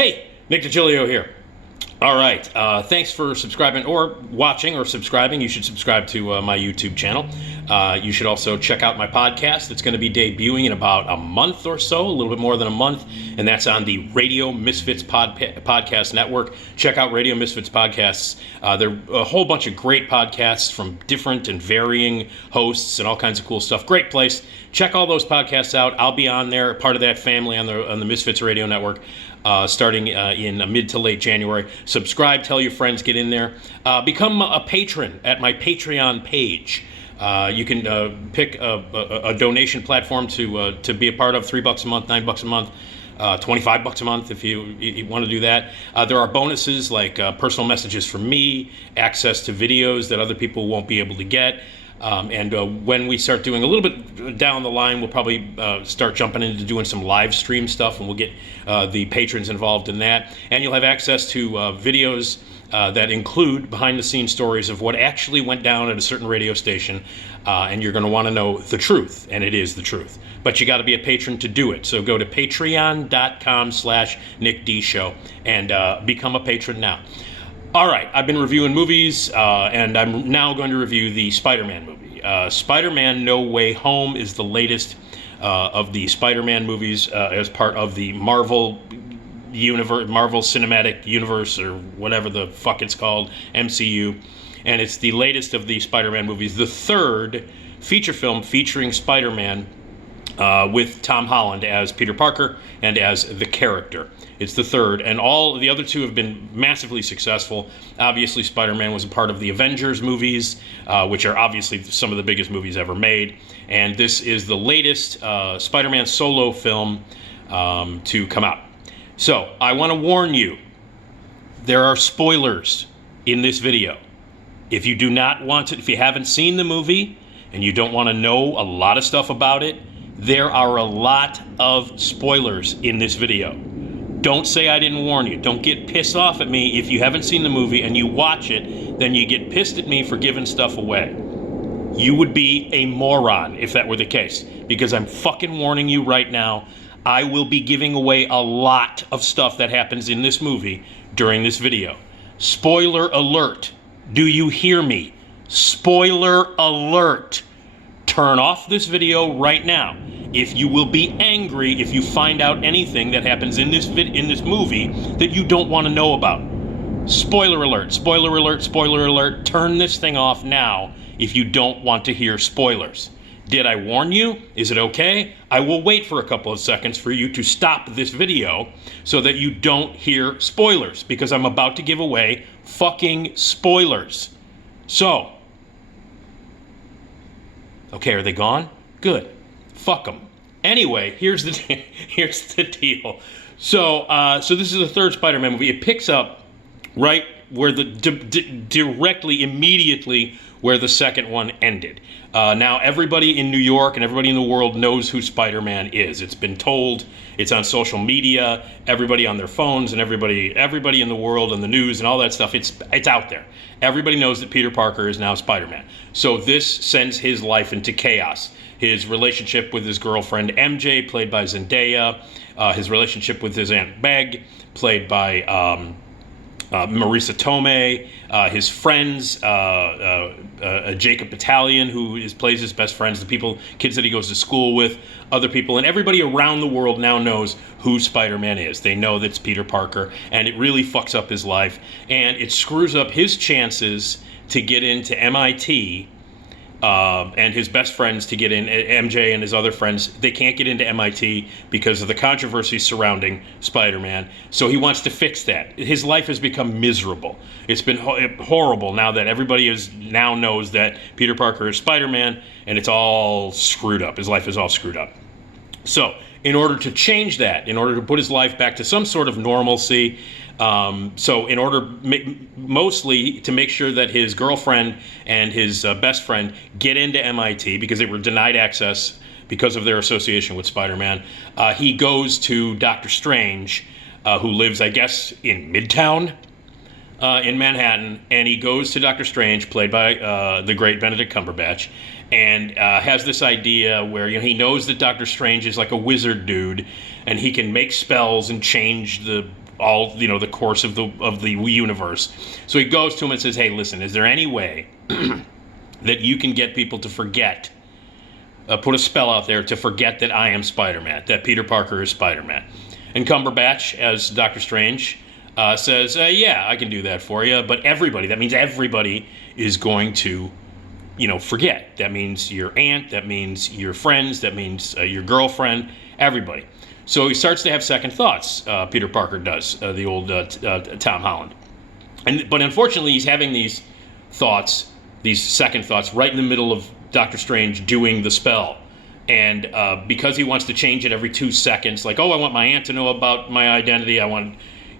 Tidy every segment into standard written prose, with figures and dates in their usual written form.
Hey, Nick Digilio here. All right, thanks for subscribing or watching or subscribing. You should subscribe to my YouTube channel. You should also check out my podcast. It's going to be debuting in about a month or so, a little bit more than a month, and that's on the Radio Misfits Podcast Network. Check out Radio Misfits Podcasts. There are a whole bunch of great podcasts from different and varying hosts and all kinds of cool stuff. Great place. Check all those podcasts out. I'll be on there, part of that family on the Misfits Radio Network. Starting in mid to late January. Subscribe, tell your friends, get in there. Become a patron at my Patreon page. You can pick a donation platform to be a part of. $3 a month, $9 a month, $25 a month if you want to do that. There are bonuses like personal messages from me, access to videos that other people won't be able to get. And when we start doing a little bit down the line, we'll probably start jumping into doing some live stream stuff, and we'll get the patrons involved in that. And you'll have access to videos that include behind-the-scenes stories of what actually went down at a certain radio station, and you're going to want to know the truth, and it is the truth. But you got to be a patron to do it. So go to patreon.com/NickDShow and become a patron now. All right, I've been reviewing movies, and I'm now going to review the Spider-Man movie. Spider-Man No Way Home is the latest of the Spider-Man movies as part of the Marvel Cinematic Universe, or whatever the fuck it's called, MCU. And it's the latest of the Spider-Man movies, the third feature film featuring Spider-Man with Tom Holland as Peter Parker and as the character. It's the third, and all the other two have been massively successful. Obviously, Spider-Man was a part of the Avengers movies, which are obviously some of the biggest movies ever made. And this is the latest Spider-Man solo film to come out. So, I want to warn you, there are spoilers in this video. If you do not want to, if you haven't seen the movie and you don't want to know a lot of stuff about it, there are a lot of spoilers in this video. Don't say I didn't warn you. Don't get pissed off at me if you haven't seen the movie and you watch it, then you get pissed at me for giving stuff away. You would be a moron if that were the case, because I'm fucking warning you right now. I will be giving away a lot of stuff that happens in this movie during this video. Spoiler alert. Do you hear me? Spoiler alert. Turn off this video right now. If you will be angry if you find out anything that happens in this movie that you don't want to know about. Spoiler alert, spoiler alert, spoiler alert. Turn this thing off now if you don't want to hear spoilers. Did I warn you? Is it okay? I will wait for a couple of seconds for you to stop this video so that you don't hear spoilers, because I'm about to give away fucking spoilers. So, okay, are they gone? Good. Fuck them. Anyway, here's the deal. So this is the third Spider-Man movie. It picks up right where directly, immediately where the second one ended. Now everybody in New York and everybody in the world knows who Spider-Man is. It's been told. It's on social media. Everybody on their phones and everybody in the world and the news and all that stuff. It's out there. Everybody knows that Peter Parker is now Spider-Man. So this sends his life into chaos. His relationship with his girlfriend MJ, played by Zendaya. His relationship with his Aunt Meg, played by Marisa Tomei. His friends, Jacob Battalion, who plays his best friends, the kids that he goes to school with, other people, and everybody around the world now knows who Spider-Man is. They know that's Peter Parker, and it really fucks up his life, and it screws up his chances to get into MIT. And his best friends to get in, MJ and his other friends, they can't get into MIT because of the controversy surrounding Spider-Man. So he wants to fix that. His life has become miserable. It's been horrible now that everybody now knows that Peter Parker is Spider-Man, and it's all screwed up. His life is all screwed up. So in order to change that, in order to put his life back to some sort of normalcy, so in order mostly to make sure that his girlfriend and his best friend get into MIT because they were denied access because of their association with Spider-Man, he goes to Dr. Strange, who lives, I guess, in Midtown in Manhattan, and he goes to Dr. Strange, played by the great Benedict Cumberbatch, and has this idea where he knows that Dr. Strange is like a wizard dude, and he can make spells and change the all the course of the universe. So he goes to him and says, "Hey, listen, is there any way that you can get people to forget, put a spell out there to forget that I am Spider-Man, that Peter Parker is Spider-Man?" And Cumberbatch, as Doctor Strange, says, "Yeah, I can do that for you, but everybody, that means everybody is going to, forget. That means your aunt, that means your friends, that means your girlfriend, everybody." So he starts to have second thoughts, Peter Parker does, the old Tom Holland. But unfortunately, he's having these thoughts, these second thoughts, right in the middle of Doctor Strange doing the spell. And because he wants to change it every 2 seconds, like, oh, I want my aunt to know about my identity, I want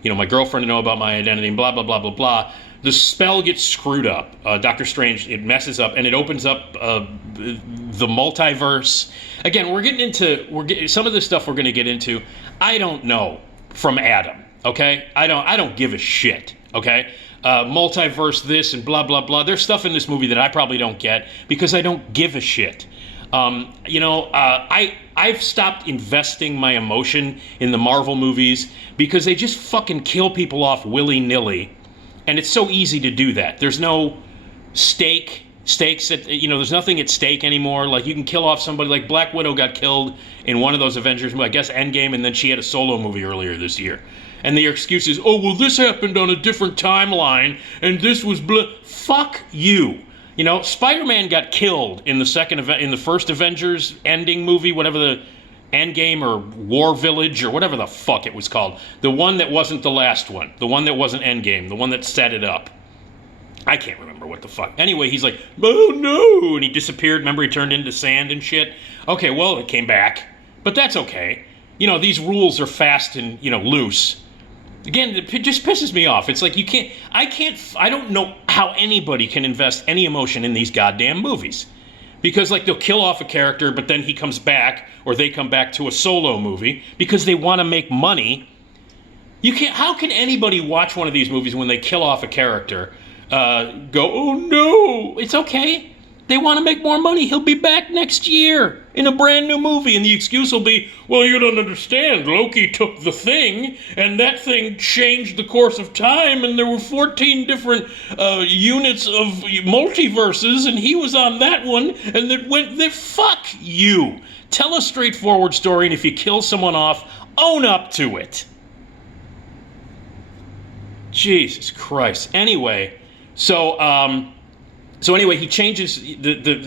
my girlfriend to know about my identity, and blah, blah, blah, blah, blah, the spell gets screwed up. Doctor Strange, it messes up, and it opens up the multiverse. Again, we're getting into some of this stuff we're going to get into. I don't know from Adam, okay? I don't give a shit, okay? Multiverse this and blah, blah, blah. There's stuff in this movie that I probably don't get because I don't give a shit. I've stopped investing my emotion in the Marvel movies because they just fucking kill people off willy-nilly. And it's so easy to do that. There's no stakes at, there's nothing at stake anymore. Like, you can kill off somebody. Like, Black Widow got killed in one of those Avengers, I guess Endgame, and then she had a solo movie earlier this year. And the excuse is, oh, well, this happened on a different timeline, and this was fuck you. Spider-Man got killed in the first Avengers ending movie, whatever the Endgame or War Village or whatever the fuck it was called. The one that wasn't the last one. The one that wasn't Endgame. The one that set it up. I can't remember what the fuck. Anyway, he's like, oh no, and he disappeared. Remember, he turned into sand and shit? Okay, well, it came back. But that's okay. These rules are fast and, loose. Again, it just pisses me off. It's like I don't know how anybody can invest any emotion in these goddamn movies. Because, they'll kill off a character, but then he comes back, or they come back to a solo movie, because they want to make money. How can anybody watch one of these movies when they kill off a character, go, oh no, it's okay. They want to make more money. He'll be back next year in a brand new movie. And the excuse will be, well, you don't understand. Loki took the thing, and that thing changed the course of time, and there were 14 different units of multiverses, and he was on that one, and it went, fuck you. Tell a straightforward story, and if you kill someone off, own up to it. Jesus Christ. Anyway, So anyway, he changes.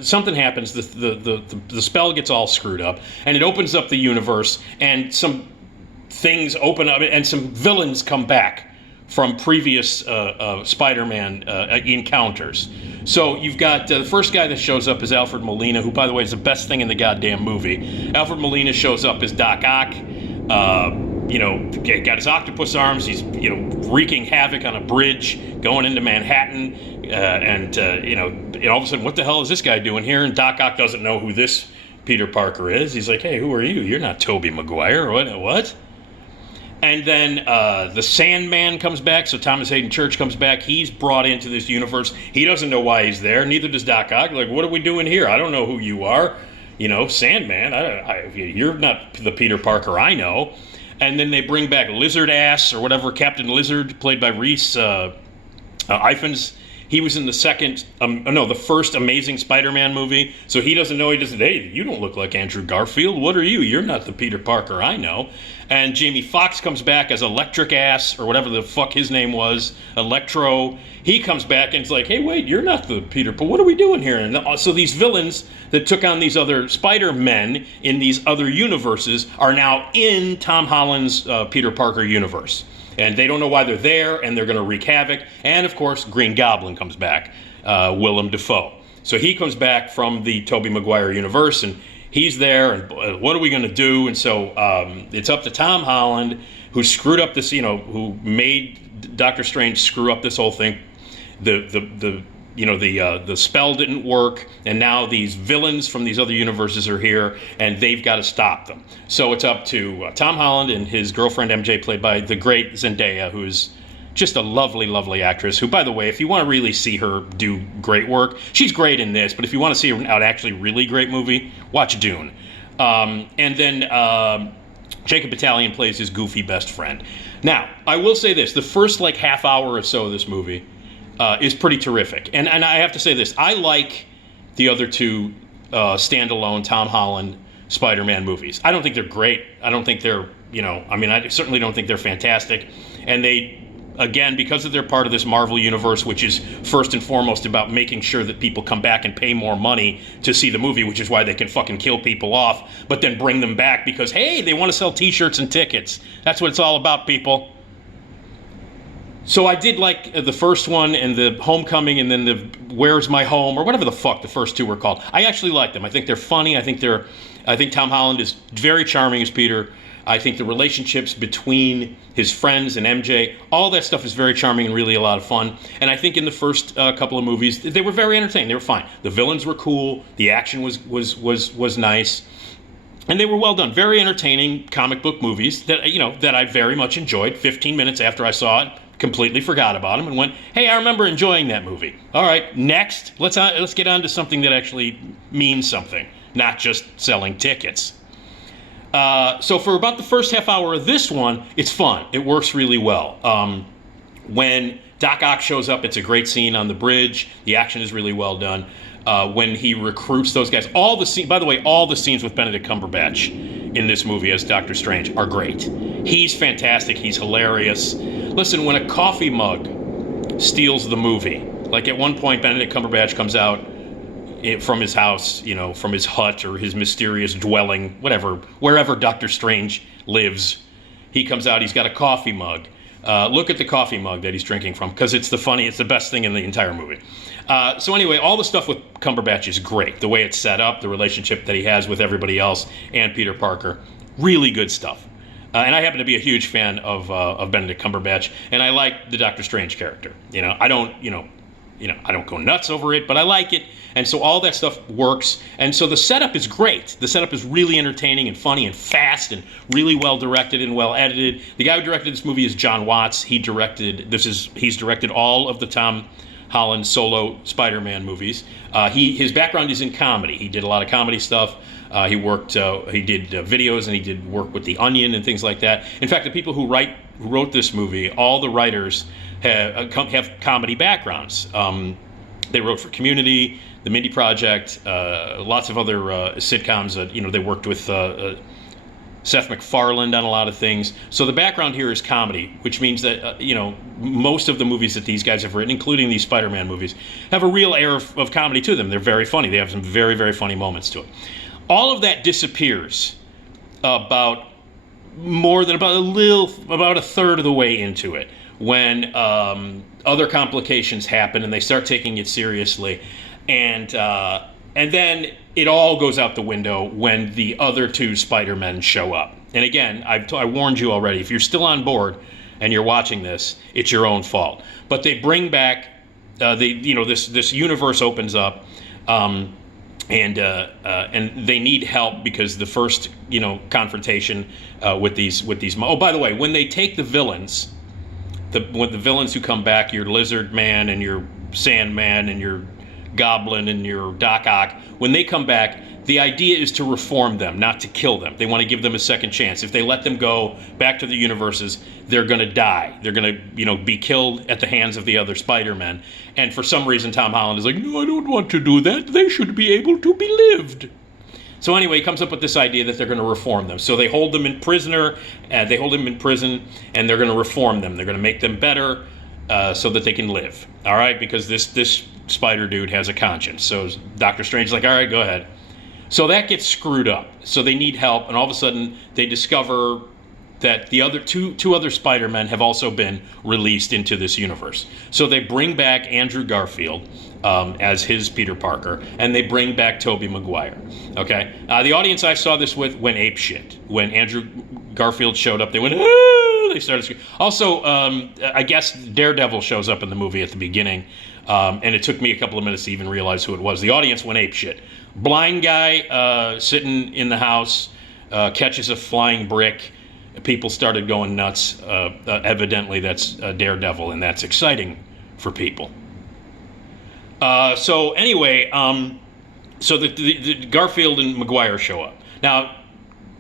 Something happens. The spell gets all screwed up, and it opens up the universe, and some things open up, and some villains come back from previous Spider-Man encounters. So you've got the first guy that shows up is Alfred Molina, who, by the way, is the best thing in the goddamn movie. Alfred Molina shows up as Doc Ock. Got his octopus arms. He's, wreaking havoc on a bridge going into Manhattan. And all of a sudden, what the hell is this guy doing here? And Doc Ock doesn't know who this Peter Parker is. He's like, hey, who are you? You're not Tobey Maguire. What? And then the Sandman comes back. So Thomas Hayden Church comes back. He's brought into this universe. He doesn't know why he's there. Neither does Doc Ock. Like, what are we doing here? I don't know who you are. Sandman. You're not the Peter Parker I know. And then they bring back Lizard Ass or whatever, Captain Lizard, played by Reese Ifans. He was in the first Amazing Spider-Man movie. So he doesn't know. He doesn't. Hey, you don't look like Andrew Garfield. What are you? You're not the Peter Parker I know. And Jamie Foxx comes back as Electric Ass or whatever the fuck his name was, Electro. He comes back and it's like, hey, wait, you're not the Peter Parker. What are we doing here? And so these villains that took on these other Spider-Men in these other universes are now in Tom Holland's Peter Parker universe. And they don't know why they're there, and they're going to wreak havoc. And, of course, Green Goblin comes back, Willem Dafoe. So he comes back from the Tobey Maguire universe, and he's there, and what are we going to do? And so it's up to Tom Holland, who screwed up this, who made Doctor Strange screw up this whole thing. The spell didn't work, and now these villains from these other universes are here, and they've got to stop them. So it's up to Tom Holland and his girlfriend MJ, played by the great Zendaya, who's just a lovely, lovely actress, who, by the way, if you want to really see her do great work, she's great in this, but if you want to see an actually really great movie, watch Dune. And then Jacob Batalon plays his goofy best friend. Now, I will say this: the first like half hour or so of this movie is pretty terrific, and I have to say this: I like the other two standalone Tom Holland Spider-Man movies. I don't think they're great. I don't think they're, I mean, I certainly don't think they're fantastic. And they, again, because they're part of this Marvel universe, which is first and foremost about making sure that people come back and pay more money to see the movie, which is why they can fucking kill people off, but then bring them back because, hey, they want to sell t-shirts and tickets. That's what it's all about, people. So I did like the first one and the Homecoming and then the Where's My Home or whatever the fuck the first two were called. I actually like them. I think they're funny. I think Tom Holland is very charming as Peter. I think the relationships between his friends and MJ, all that stuff is very charming and really a lot of fun. And I think in the first couple of movies, they were very entertaining. They were fine. The villains were cool. The action was nice. And they were well done. Very entertaining comic book movies that I very much enjoyed. 15 minutes after I saw it, completely forgot about them and went, hey, I remember enjoying that movie. All right, next, let's get on to something that actually means something, not just selling tickets. So for about the first half hour of this one, it's fun. It works really well. When Doc Ock shows up, it's a great scene on the bridge. The action is really well done. When he recruits those guys, all the scenes with Benedict Cumberbatch in this movie as Doctor Strange are great. He's fantastic. He's hilarious. Listen, when a coffee mug steals the movie, like at one point Benedict Cumberbatch comes out from his house, from his hut or his mysterious dwelling, whatever, wherever Doctor Strange lives, he comes out, he's got a coffee mug. Look at the coffee mug that he's drinking from, because it's the best thing in the entire movie. So anyway, all the stuff with Cumberbatch is great. The way it's set up, the relationship that he has with everybody else and Peter Parker, really good stuff. And I happen to be a huge fan of Benedict Cumberbatch, and I like the Doctor Strange character. I don't go nuts over it, but I like it. And so all that stuff works. And so the setup is great. The setup is really entertaining and funny and fast and really well directed and well edited. The guy who directed this movie is John Watts. He's directed all of the Tom Holland solo Spider-Man movies. His background is in comedy. He did a lot of comedy stuff. He did videos, and he did work with The Onion and things like that. In fact, the people who wrote this movie, all the writers have comedy backgrounds. They wrote for Community, The Mindy Project, lots of other sitcoms. They worked with Seth MacFarlane on a lot of things. So the background here is comedy, which means that most of the movies that these guys have written, including these Spider-Man movies, have a real air of comedy to them. They're very funny. They have some very, very funny moments to it. All of that disappears about a third of the way into it, when other complications happen and they start taking it seriously, and then it all goes out the window when the other two Spider-Men show up. And again, I warned you already. If you're still on board and you're watching this, it's your own fault. But they bring back this universe opens up. And they need help because the first confrontation with these oh, by the way, when they take the villains, when the villains who come back, your Lizard Man and your Sandman and your Goblin and your Doc Ock, when they come back, the idea is to reform them, not to kill them. They want to give them a second chance. If they let them go back to the universes, they're going to die. They're going to be killed at the hands of the other Spider-Men. And for some reason, Tom Holland is like, no, I don't want to do that. They should be able to be lived. So anyway, he comes up with this idea that they're going to reform them. So they hold them in prison, and they're going to reform them. They're going to make them better so that they can live. All right, because this spider dude has a conscience. So Doctor Strange is like, all right, go ahead. So that gets screwed up. So they need help, and all of a sudden they discover that the other two other Spider-Men have also been released into this universe. So they bring back Andrew Garfield as his Peter Parker, and they bring back Tobey Maguire. Okay, the audience I saw this with went apeshit when Andrew Garfield showed up. They went, ah! They started screaming. Also, I guess Daredevil shows up in the movie at the beginning, and it took me a couple of minutes to even realize who it was. The audience went apeshit. Blind guy sitting in the house catches a flying brick. People started going nuts. Evidently, that's Daredevil, and that's exciting for people. So anyway, so the Garfield and Maguire show up. Now,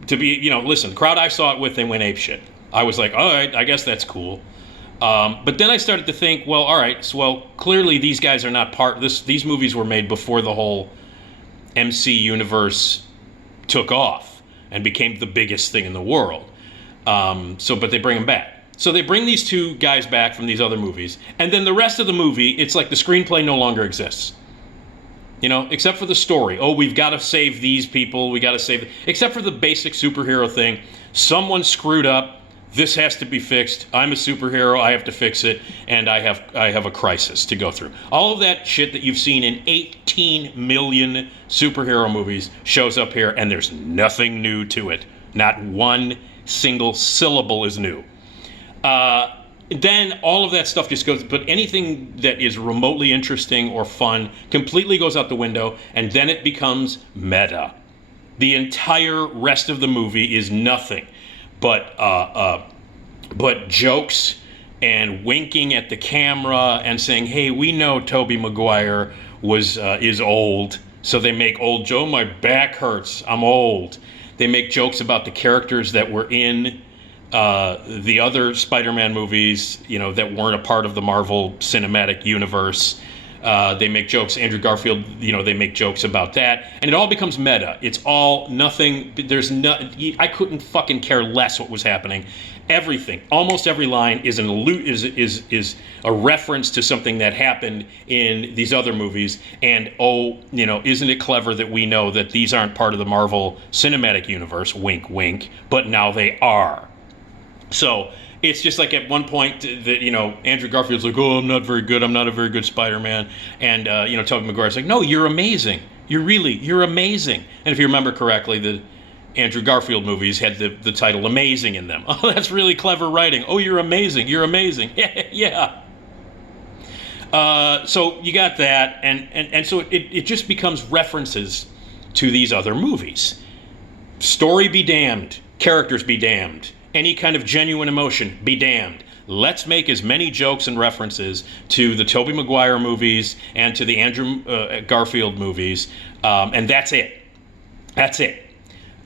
to be, listen, the crowd I saw it with, they went apeshit. I was like, all right, I guess that's cool. But then I started to think, well, all right, so well, clearly these guys are not part. These movies were made before the whole MC universe took off and became the biggest thing in the world. But they bring them back. So they bring these two guys back from these other movies, and then the rest of the movie, it's like the screenplay no longer exists. You know, except for the story. Oh, we've got to save these people. We got to save. Except for the basic superhero thing. Someone screwed up. This has to be fixed. I'm a superhero. I have to fix it, and I have a crisis to go through. All of that shit that you've seen in 18 million superhero movies shows up here, and there's nothing new to it. Not one single syllable is new. Then all of that stuff just goes, but anything that is remotely interesting or fun completely goes out the window, and then it becomes meta. The entire rest of the movie is nothing but jokes and winking at the camera and saying, "Hey, we know Tobey Maguire is old," so they make old Joe. My back hurts. I'm old. They make jokes about the characters that were in the other Spider-Man movies, you know, that weren't a part of the Marvel Cinematic Universe. They make jokes. Andrew Garfield, you know, they make jokes about that, and it all becomes meta. It's all nothing. There's no. I couldn't fucking care less what was happening. Everything, almost every line is a reference to something that happened in these other movies. And oh, you know, isn't it clever that we know that these aren't part of the Marvel Cinematic Universe? Wink, wink. But now they are. So it's just like at one point that, you know, Andrew Garfield's like, oh, I'm not very good. I'm not a very good Spider-Man. And, you know, Tobey Maguire's like, no, you're amazing. You're amazing. And if you remember correctly, the Andrew Garfield movies had the title Amazing in them. Oh, that's really clever writing. Oh, you're amazing. You're amazing. Yeah. So you got that. And so it just becomes references to these other movies. Story be damned. Characters be damned. Any kind of genuine emotion, be damned. Let's make as many jokes and references to the Tobey Maguire movies and to the Andrew Garfield movies, and that's it. That's it.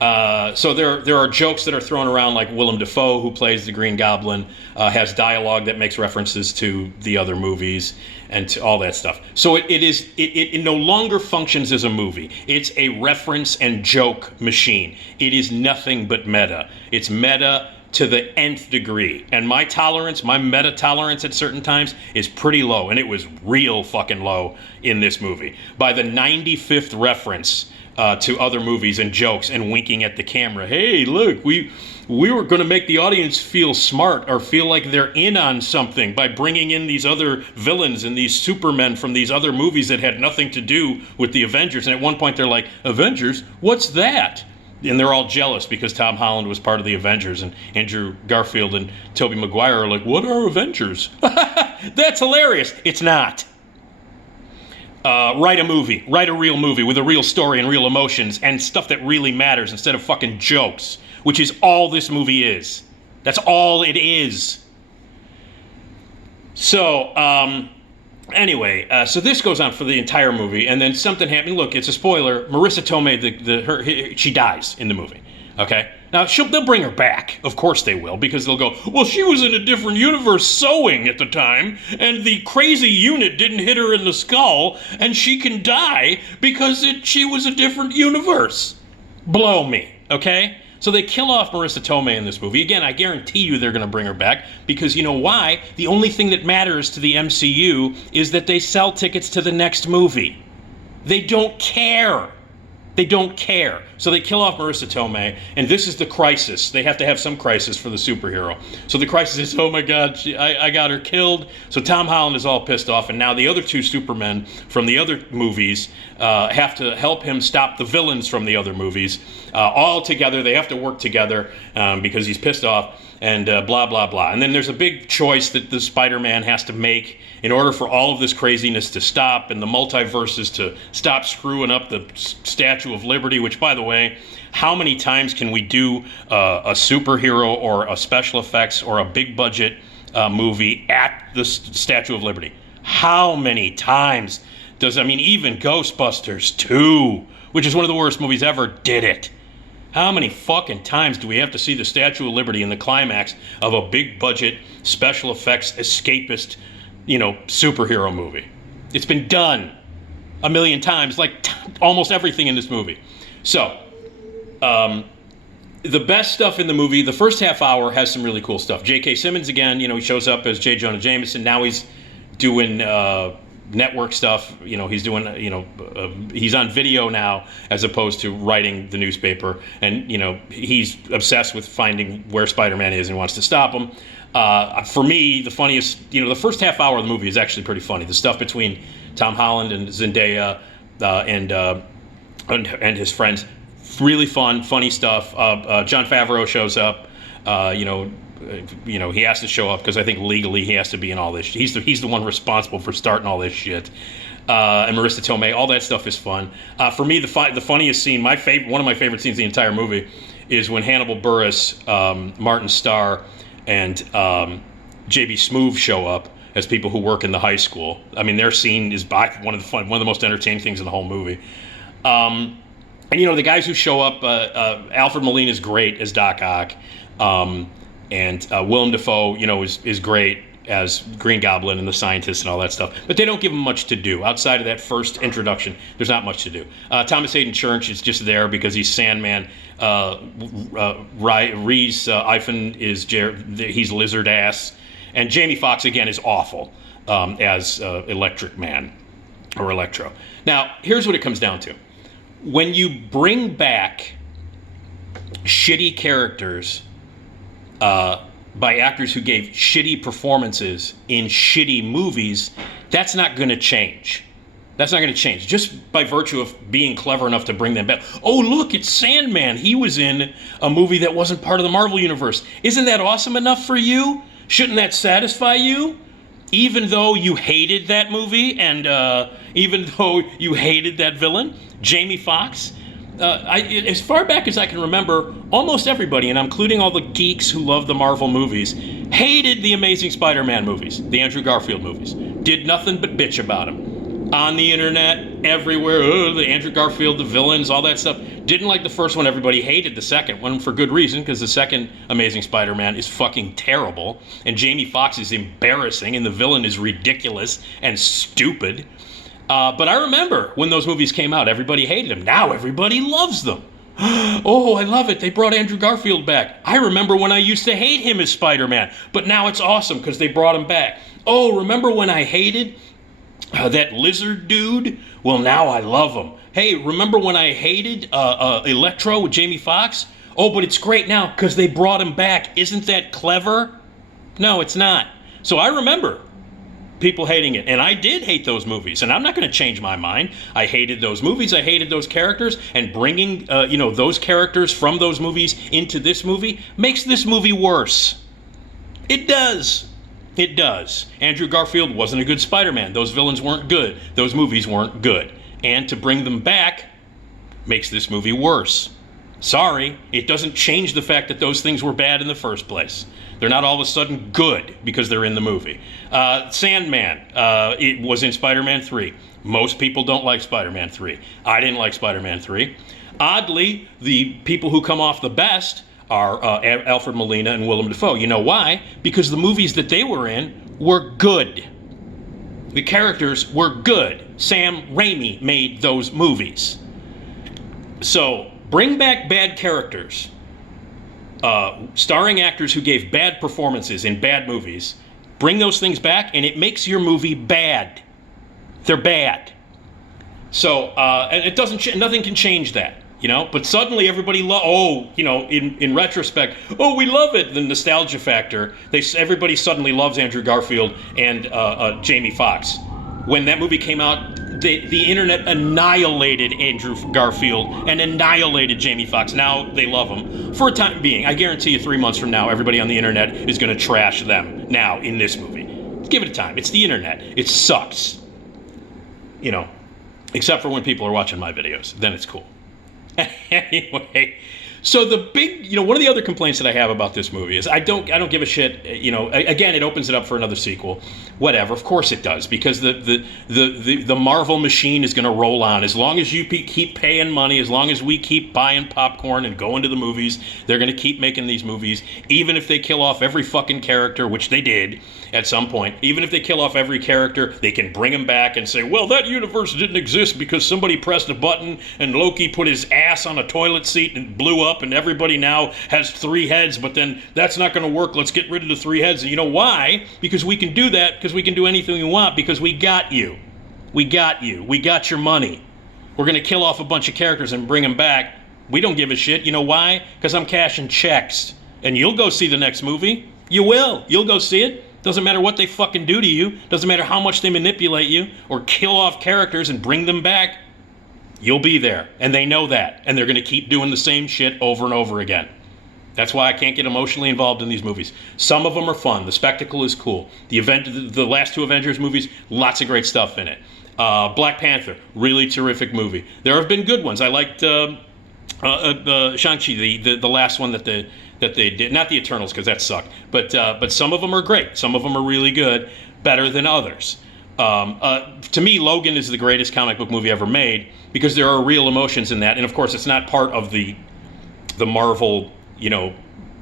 So there are jokes that are thrown around, like Willem Dafoe, who plays the Green Goblin, has dialogue that makes references to the other movies and to all that stuff. So it no longer functions as a movie. It's a reference and joke machine. It is nothing but meta. It's meta to the nth degree. And my meta tolerance at certain times is pretty low, and it was real fucking low in this movie. By the 95th reference to other movies and jokes and winking at the camera. Hey, look, we were going to make the audience feel smart or feel like they're in on something by bringing in these other villains and these supermen from these other movies that had nothing to do with the Avengers. And at one point they're like, Avengers? What's that? And they're all jealous because Tom Holland was part of the Avengers, and Andrew Garfield and Tobey Maguire are like, what are Avengers? That's hilarious. It's not. Write a real movie with a real story and real emotions and stuff that really matters instead of fucking jokes, which is all this movie is. That's all it is. So, anyway, so this goes on for the entire movie, and then something happened. Look, it's a spoiler. Marissa Tomei, she dies in the movie. Okay? Now, they'll bring her back. Of course they will, because they'll go, well, she was in a different universe sewing at the time, and the crazy unit didn't hit her in the skull, and she can die because she was a different universe. Blow me, okay? So they kill off Marissa Tomei in this movie. Again, I guarantee you they're going to bring her back, because you know why? The only thing that matters to the MCU is that they sell tickets to the next movie. They don't care. They don't care. So they kill off Marissa Tomei, and this is the crisis. They have to have some crisis for the superhero. So the crisis is, oh my God, I got her killed. So Tom Holland is all pissed off, and now the other two Supermen from the other movies have to help him stop the villains from the other movies. All together, they have to work together because he's pissed off, and blah, blah, blah. And then there's a big choice that the Spider-Man has to make in order for all of this craziness to stop and the multiverses to stop screwing up the Statue of Liberty, which, by the way, how many times can we do a superhero or a special effects or a big budget movie at the Statue of Liberty? How many times even Ghostbusters 2, which is one of the worst movies ever, did it. How many fucking times do we have to see the Statue of Liberty in the climax of a big budget, special effects, escapist, superhero movie? It's been done a million times, like almost everything in this movie. So, the best stuff in the movie, the first half hour has some really cool stuff. J.K. Simmons, again, he shows up as J. Jonah Jameson. Now he's doing network stuff. He's doing, he's on video now as opposed to writing the newspaper. And, he's obsessed with finding where Spider-Man is and wants to stop him. For me, the funniest, the first half hour of the movie is actually pretty funny. The stuff between Tom Holland and Zendaya and his friends, really fun, funny stuff. Jon Favreau shows up. He has to show up because I think legally he has to be in all this. He's the one responsible for starting all this shit. And Marissa Tomei, all that stuff is fun. For me, the funniest scene, one of my favorite scenes in the entire movie, is when Hannibal Buress, Martin Starr, and J.B. Smoove show up as people who work in the high school. I mean, their scene is one of the most entertaining things in the whole movie. And the guys who show up, Alfred Molina is great as Doc Ock, and Willem Dafoe, is great as Green Goblin and the scientist and all that stuff. But they don't give him much to do outside of that first introduction. There's not much to do. Thomas Hayden Church is just there because he's Sandman. Rhys Ifan he's Lizard Ass, and Jamie Foxx again is awful as Electric Man or Electro. Now, here's what it comes down to. When you bring back shitty characters by actors who gave shitty performances in shitty movies, that's not going to change. That's not going to change. Just by virtue of being clever enough to bring them back. Oh, look, it's Sandman. He was in a movie that wasn't part of the Marvel Universe. Isn't that awesome enough for you? Shouldn't that satisfy you? Even though you hated that movie and even though you hated that villain, Jamie Foxx, as far back as I can remember, almost everybody, and I'm including all the geeks who love the Marvel movies, hated the Amazing Spider-Man movies, the Andrew Garfield movies. Did nothing but bitch about them. On the internet, everywhere, the Andrew Garfield, the villains, all that stuff. Didn't like the first one. Everybody hated the second one for good reason, because the second Amazing Spider-Man is fucking terrible, and Jamie Foxx is embarrassing, and the villain is ridiculous and stupid. But I remember when those movies came out, everybody hated them. Now everybody loves them. Oh, I love it. They brought Andrew Garfield back. I remember when I used to hate him as Spider-Man, but now it's awesome because they brought him back. Oh, remember when I hated that lizard dude? Well, now I love him. Hey, remember when I hated Electro with Jamie Foxx? Oh, but it's great now because they brought him back. Isn't that clever? No, it's not. So I remember people hating it, and I did hate those movies, and I'm not going to change my mind. I hated those movies, I hated those characters, and bringing those characters from those movies into this movie makes this movie worse. It does. It does. Andrew Garfield wasn't a good Spider-Man. Those villains weren't good. Those movies weren't good. And to bring them back makes this movie worse. Sorry, it doesn't change the fact that those things were bad in the first place. They're not all of a sudden good because they're in the movie. Sandman, it was in Spider-Man 3. Most people don't like Spider-Man 3. I didn't like Spider-Man 3. Oddly, the people who come off the best are Alfred Molina and Willem Dafoe. You know why? Because the movies that they were in were good. The characters were good. Sam Raimi made those movies. So, bring back bad characters, starring actors who gave bad performances in bad movies. Bring those things back, and it makes your movie bad. They're bad. So, and it doesn't. Nothing can change that. But suddenly everybody in retrospect, we love it. The nostalgia factor. Everybody suddenly loves Andrew Garfield and Jamie Foxx. When that movie came out, the internet annihilated Andrew Garfield and annihilated Jamie Foxx. Now they love them for a time being. I guarantee you 3 months from now, everybody on the internet is going to trash them now in this movie. Give it a time. It's the internet. It sucks. Except for when people are watching my videos. Then it's cool. Anyway, So the big, one of the other complaints that I have about this movie is I don't give a shit. Again, it opens it up for another sequel, whatever. Of course it does, because the Marvel machine is going to roll on as long as you keep paying money, as long as we keep buying popcorn and going to the movies. They're going to keep making these movies, even if they kill off every fucking character, which they did at some point. Even if they kill off every character, they can bring them back and say, well, that universe didn't exist because somebody pressed a button and Loki put his ass on a toilet seat and blew up, and everybody now has 3 heads, but then that's not going to work. Let's get rid of the 3 heads. And you know why? Because we can do that, because we can do anything we want, because we got you. We got you. We got your money. We're going to kill off a bunch of characters and bring them back. We don't give a shit. You know why? Because I'm cashing checks. And you'll go see the next movie. You will. You'll go see it. Doesn't matter what they fucking do to you. Doesn't matter how much they manipulate you or kill off characters and bring them back. You'll be there. And they know that. And they're going to keep doing the same shit over and over again. That's why I can't get emotionally involved in these movies. Some of them are fun. The spectacle is cool. The last 2 Avengers movies, lots of great stuff in it. Black Panther, really terrific movie. There have been good ones. I liked Shang-Chi, the last one that they did. Not the Eternals, because that sucked. But some of them are great. Some of them are really good, better than others. To me, Logan is the greatest comic book movie ever made, because there are real emotions in that. And of course, it's not part of the Marvel,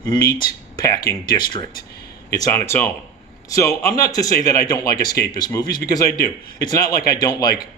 meat packing district. It's on its own. So I'm not to say that I don't like escapist movies, because I do. It's not like I don't like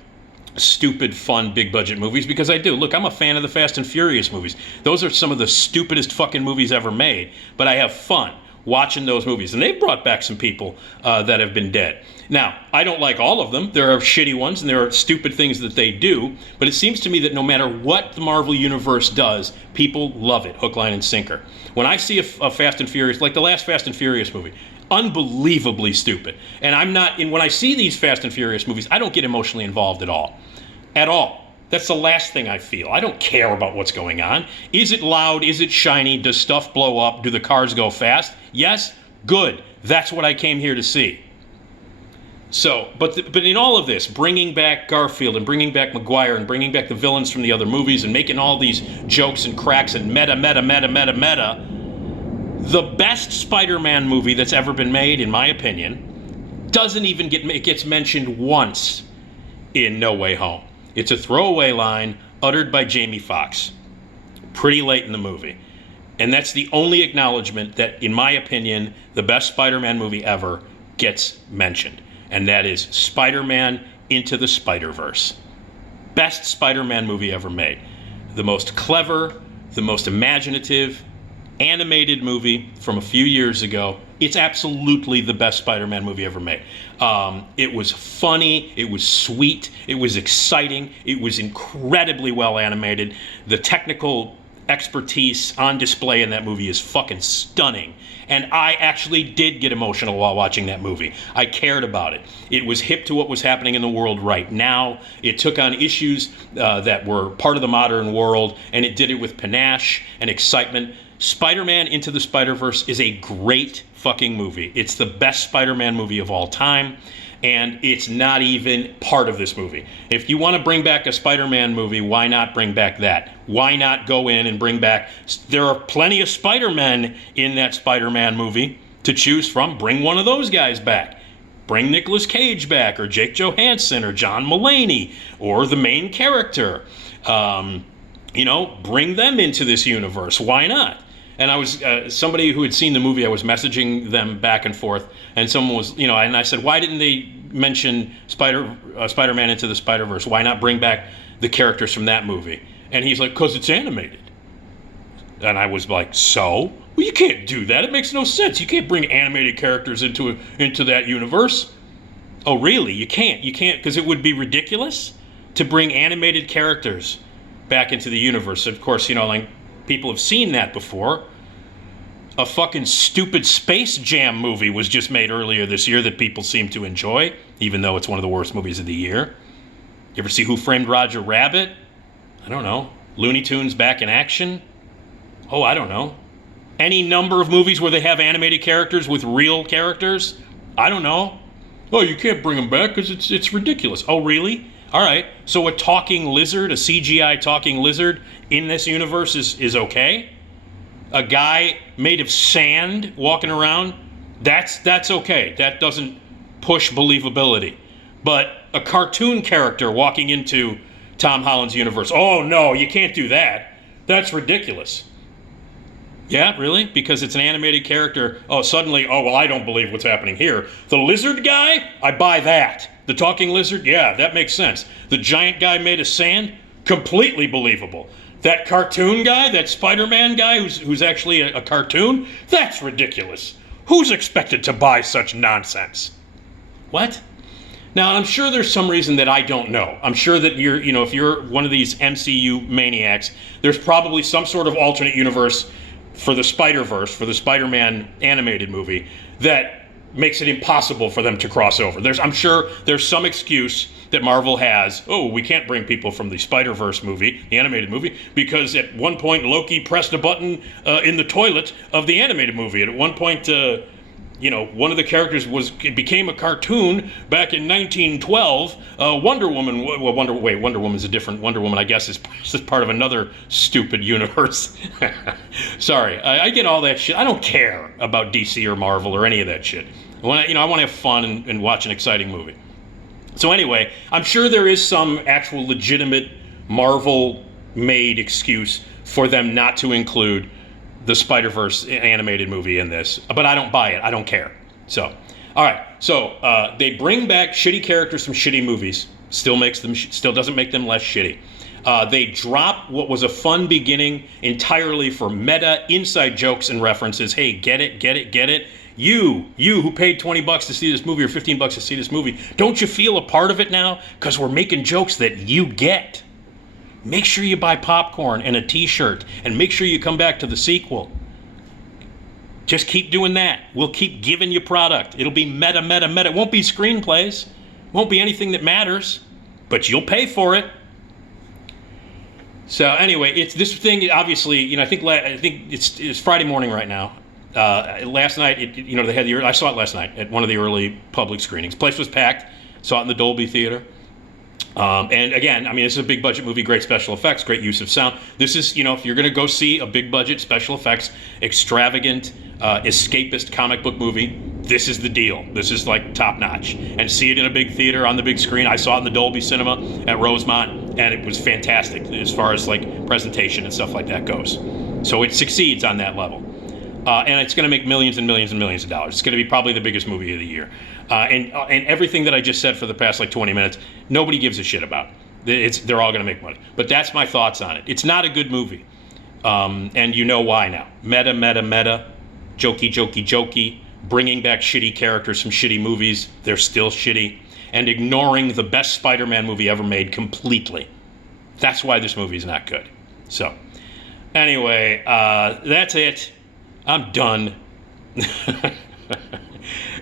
stupid, fun, big budget movies, because I do. Look, I'm a fan of the Fast and Furious movies. Those are some of the stupidest fucking movies ever made, but I have fun watching those movies. And they've brought back some people that have been dead. Now, I don't like all of them. There are shitty ones and there are stupid things that they do, but it seems to me that no matter what the Marvel Universe does, people love it, hook, line, and sinker. When I see a Fast and Furious, like the last Fast and Furious movie, unbelievably stupid. And when I see these Fast and Furious movies, I don't get emotionally involved at all. At all. That's the last thing I feel. I don't care about what's going on. Is it loud? Is it shiny? Does stuff blow up? Do the cars go fast? Yes? Good. That's what I came here to see. So, but in all of this, bringing back Garfield and bringing back Maguire and bringing back the villains from the other movies and making all these jokes and cracks and meta, the best Spider-Man movie that's ever been made, in my opinion, doesn't even gets mentioned once in No Way Home. It's a throwaway line uttered by Jamie Foxx pretty late in the movie. And that's the only acknowledgement that, in my opinion, the best Spider-Man movie ever gets mentioned. And that is Spider-Man Into the Spider-Verse. Best Spider-Man movie ever made. The most clever, the most imaginative, animated movie from a few years ago. It's absolutely the best Spider-Man movie ever made. It was funny, it was sweet, it was exciting, it was incredibly well animated. The technical expertise on display in that movie is fucking stunning. And I actually did get emotional while watching that movie. I cared about it. It was hip to what was happening in the world right now. It took on issues that were part of the modern world, and it did it with panache and excitement. Spider-Man Into the Spider-Verse is a great fucking movie. It's the best Spider-Man movie of all time, and it's not even part of this movie. If you want to bring back a Spider-Man movie, why not bring back that? Why not go in and bring back... There are plenty of Spider-Men in that Spider-Man movie to choose from. Bring one of those guys back. Bring Nicolas Cage back, or Jake Johansson, or John Mulaney, or the main character. Bring them into this universe. Why not? And I was, somebody who had seen the movie, I was messaging them back and forth, and someone was, and I said, why didn't they mention Spider-Man Into the Spider-Verse? Why not bring back the characters from that movie? And he's like, because it's animated. And I was like, so? Well, you can't do that. It makes no sense. You can't bring animated characters into that universe. Oh, really? You can't? You can't, because it would be ridiculous to bring animated characters back into the universe. Of course, people have seen that before. A fucking stupid Space Jam movie was just made earlier this year that people seem to enjoy, even though it's one of the worst movies of the year. You ever see Who Framed Roger Rabbit? I don't know. Looney Tunes Back in Action? Oh, I don't know. Any number of movies where they have animated characters with real characters? I don't know. Oh, you can't bring them back because it's ridiculous. Oh, really? All right. So a talking lizard, a CGI talking lizard in this universe is okay. A guy made of sand walking around, that's okay. That doesn't push believability. But a cartoon character walking into Tom Holland's universe, oh no, you can't do that. That's ridiculous. Yeah, really? Because it's an animated character. Oh, suddenly, oh, well, I don't believe what's happening here. The lizard guy? I buy that. The talking lizard? Yeah, that makes sense. The giant guy made of sand? Completely believable. That cartoon guy, that Spider-Man guy who's actually a cartoon? That's ridiculous. Who's expected to buy such nonsense? What? Now, I'm sure there's some reason that I don't know. I'm sure that if you're one of these MCU maniacs, there's probably some sort of alternate universe for the Spider-Verse, for the Spider-Man animated movie, that makes it impossible for them to cross over. I'm sure there's some excuse that Marvel has. Oh, we can't bring people from the Spider-Verse movie, the animated movie, because at one point Loki pressed a button in the toilet of the animated movie. And at one point, one of the characters became a cartoon back in 1912. Wonder Woman. Well, Wonder Woman's a different Wonder Woman. I guess is part of another stupid universe. Sorry, I get all that shit. I don't care about DC or Marvel or any of that shit. I want to have fun and watch an exciting movie. So anyway, I'm sure there is some actual legitimate Marvel-made excuse for them not to include the Spider-Verse animated movie in this, but I don't buy it. I don't care. So, all right. So they bring back shitty characters from shitty movies. Still doesn't make them less shitty. They drop what was a fun beginning entirely for meta inside jokes and references. Hey, get it. You who paid $20 to see this movie or $15 to see this movie, don't you feel a part of it now? Because we're making jokes that you get. Make sure you buy popcorn and a t-shirt, and make sure you come back to the sequel. Just keep doing that. We'll keep giving you product. It'll be meta. It won't be screenplays. It won't be anything that matters, but you'll pay for it. So anyway, it's this thing. Obviously, I think it's Friday morning right now. Last night, they had I saw it last night at one of the early public screenings. Place was packed. Saw it in the Dolby Theater. And again, this is a big budget movie, great special effects, great use of sound. This is, if you're going to go see a big budget special effects, extravagant, escapist comic book movie, this is the deal. This is like top notch. And see it in a big theater on the big screen. I saw it in the Dolby Cinema at Rosemont, and it was fantastic as far as like presentation and stuff like that goes. So it succeeds on that level. And it's going to make millions and millions and millions of dollars. It's going to be probably the biggest movie of the year. And everything that I just said for the past 20 minutes, nobody gives a shit about. They're all going to make money. But that's my thoughts on it. It's not a good movie. And you know why now. Meta. Jokey. Bringing back shitty characters from shitty movies. They're still shitty. And ignoring the best Spider-Man movie ever made completely. That's why this movie is not good. So, anyway, that's it. I'm done.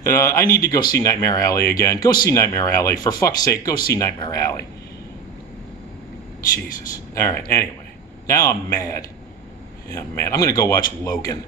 I need to go see Nightmare Alley again. Go see Nightmare Alley. For fuck's sake, go see Nightmare Alley. Jesus. All right, anyway. Now I'm mad. Yeah, I'm mad. I'm going to go watch Logan.